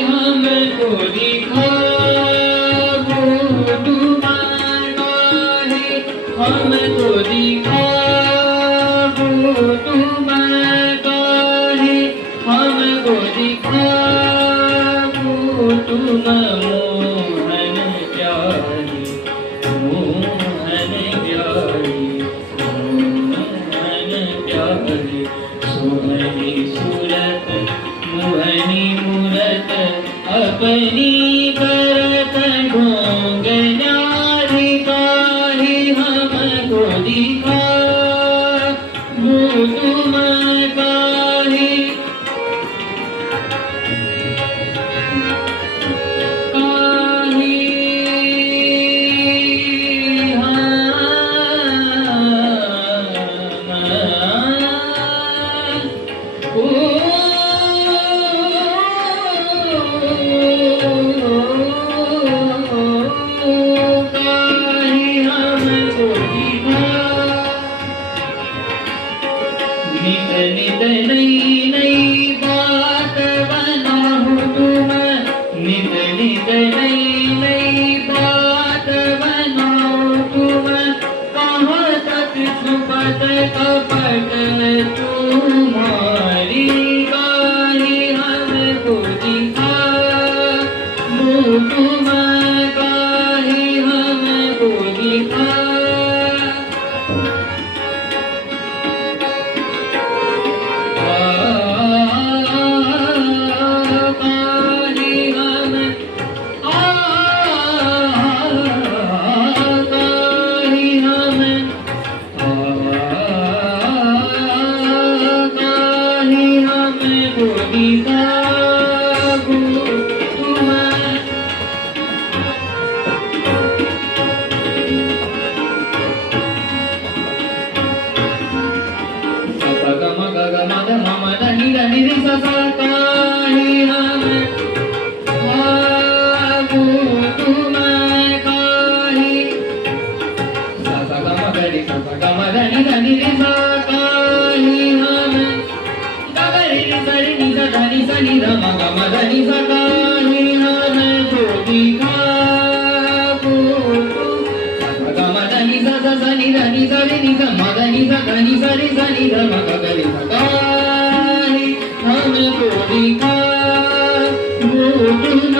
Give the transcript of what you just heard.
हमको दिखा हमको दिखा तुम काहे हमको दिखा तुम मोहन प्यारी मोहन प्यारी मोहन प्यारी सोहनी सूरत मोहनी मूरत अपनी करत ढोंग न्यारी काहे हमको दिखा तुम काहे नित नई नई बात बनाओ तुम नित नित नई नई बात बनाओ तुम कहाँ तक छुपत कपट तुम्हारी काहे हमको दिखा तुम काहे हमको दिखा हमको दिखा वो तुम